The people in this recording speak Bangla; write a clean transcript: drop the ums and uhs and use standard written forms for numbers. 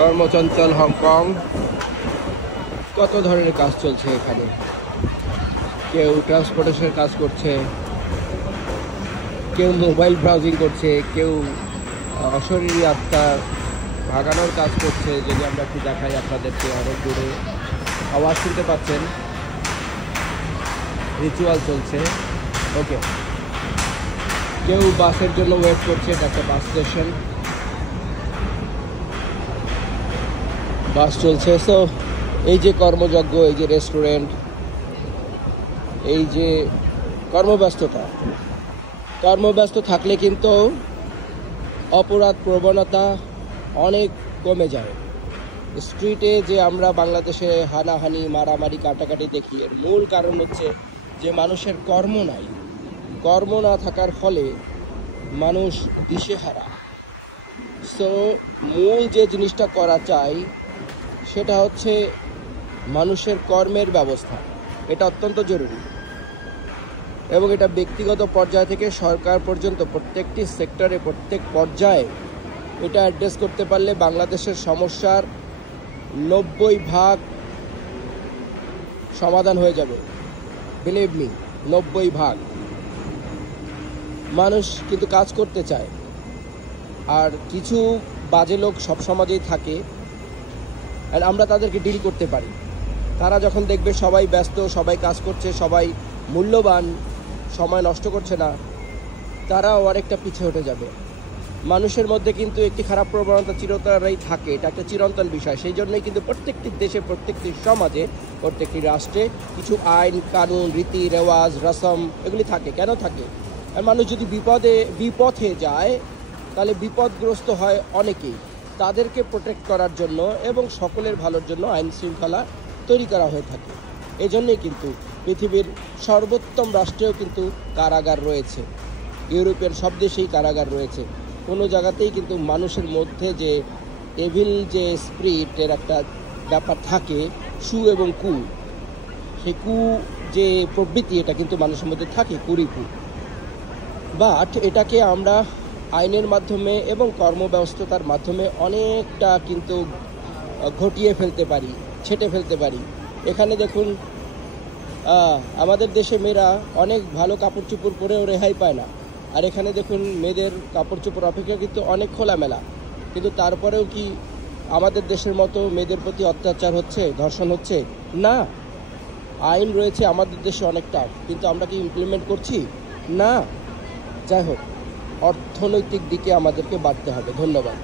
কর্মচঞ্চল হংকং। কত ধরনের কাজ চলছে এখানে। কেউ ট্রান্সপোর্টেশনের কাজ করছে, কেউ মোবাইল ব্রাউজিং করছে, কেউ অশরীরী আত্মা ভাগানোর কাজ করছে। যদি আমরা একটু দেখাই আপনাদেরকে, অনেক দূরে আওয়াজ শুনতে পাচ্ছেন, রিচুয়াল চলছে। ওকে, কেউ বাসের জন্য ওয়েট করছে। এটা একটা বাস স্টেশন, বাস চলছে। সো এই যে কর্মযজ্ঞ, এই যে রেস্টুরেন্ট, এই যে কর্মব্যস্ত থাকলে কিন্তু অপরাধ প্রবণতা অনেক কমে যায়। স্ট্রিটে যে আমরা বাংলাদেশে হানাহানি, মারামারি, কাটাকাটি দেখি, এর মূল কারণ হচ্ছে যে মানুষের কর্ম নাই। কর্ম না থাকার ফলে মানুষ দিশেহারা। সো মূল যে জিনিসটা করা চাই সেটা হচ্ছে মানুষের কর্মের ব্যবস্থা। এটা অত্যন্ত জরুরি এবং এটা ব্যক্তিগত পর্যায় থেকে সরকার পর্যন্ত প্রত্যেকটি সেক্টরে, প্রত্যেক পর্যায়ে এটা অ্যাড্রেস করতে পারলে বাংলাদেশের সমস্যার 90% সমাধান হয়ে যাবে। Believe me, 90%। মানুষ কিন্তু কাজ করতে চায়, আর কিছু বাজে লোক সব সমাজেই থাকে, আর আমরা তাদেরকে ডিল করতে পারি। তারা যখন দেখবে সবাই ব্যস্ত, সবাই কাজ করছে, সবাই মূল্যবান সময় নষ্ট করছে না, তারাও আরেকটা পিছিয়ে উঠে যাবে। মানুষের মধ্যে কিন্তু একটি খারাপ প্রবণতা চিরতরেই থাকে, এটা একটা চিরন্তন বিষয়। সেই জন্যই কিন্তু প্রত্যেকটি দেশে, প্রত্যেকটি সমাজে, প্রত্যেকটি রাষ্ট্রে কিছু আইন কানুন, রীতি রেওয়াজ, রসম এগুলি থাকে। কেন থাকে? আর মানুষ যদি বিপথে যায় তাহলে বিপদগ্রস্ত হয় অনেকেই। তাদেরকে প্রোটেক্ট করার জন্য এবং সকলের ভালোর জন্য আইন শৃঙ্খলা তৈরি করা হয়ে থাকে। এই জন্যই কিন্তু পৃথিবীর সর্বোত্তম রাষ্ট্রেও কিন্তু কারাগার রয়েছে। ইউরোপিয়ান সব দেশেই কারাগার রয়েছে। কোনো জায়গাতেই কিন্তু মানুষের মধ্যে যে এভিল যে স্পিরিটের একটা ব্যাপার থাকে, সু এবং কু, সেই কু যে প্রবৃত্তি, এটা কিন্তু মানুষের মধ্যে থাকে, কুরিকু। বাট এটাকে আমরা আইনের মাধ্যমে এবং কর্মব্যবস্থার মাধ্যমে অনেকটা কিন্তু ঘটিয়ে ফেলতে পারি, ছেটে ফেলতে পারি। এখানে দেখুন, আমাদের দেশে মেয়েরা অনেক ভালো কাপড় চোপড় পরেও রেহাই পায় না, আর এখানে দেখুন মেয়েদের কাপড় চোপড় অপেক্ষা কিন্তু অনেক খোলামেলা। কিন্তু তারপরেও কি আমাদের দেশের মতো মেয়েদের প্রতি অত্যাচার হচ্ছে, ধর্ষণ হচ্ছে? না। আইন রয়েছে আমাদের দেশে অনেকটা, কিন্তু আমরা কি ইমপ্লিমেন্ট করছি? না। যাই হোক, অর্থনৈতিক দিকে আমাদেরকে বাড়তে হবে। ধন্যবাদ।